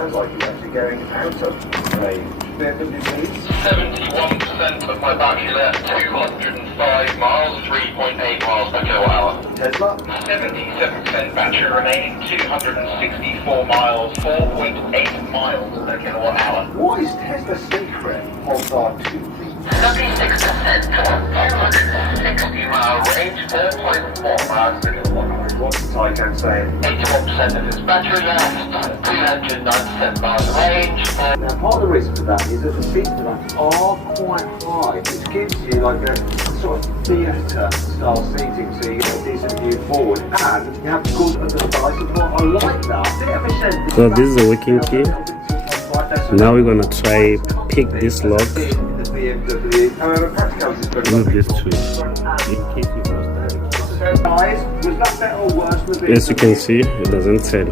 sounds like you're actually going out of range. 71% of my battery left, 205 miles, 3.8 miles per kilowatt hour. Tesla? 77% battery remaining, 264 miles, 4.8 miles per kilowatt hour. What is Tesla's secret of our 76% for 260 mile range, 4.4 miles per kilowatt hour. What's the Taycan saying? 81% of its battery left, 397 miles range. Now, part of the reason for that is that the seats for that are quite high, which gives you like a sort of theatre-style seating, so you get a decent view forward, and you have good underside support. I like that. So this is a working key. Now we're gonna try pick this lock. Move this too. In case you lost that. Guys, was that better or worse? As you can see, it doesn't tell.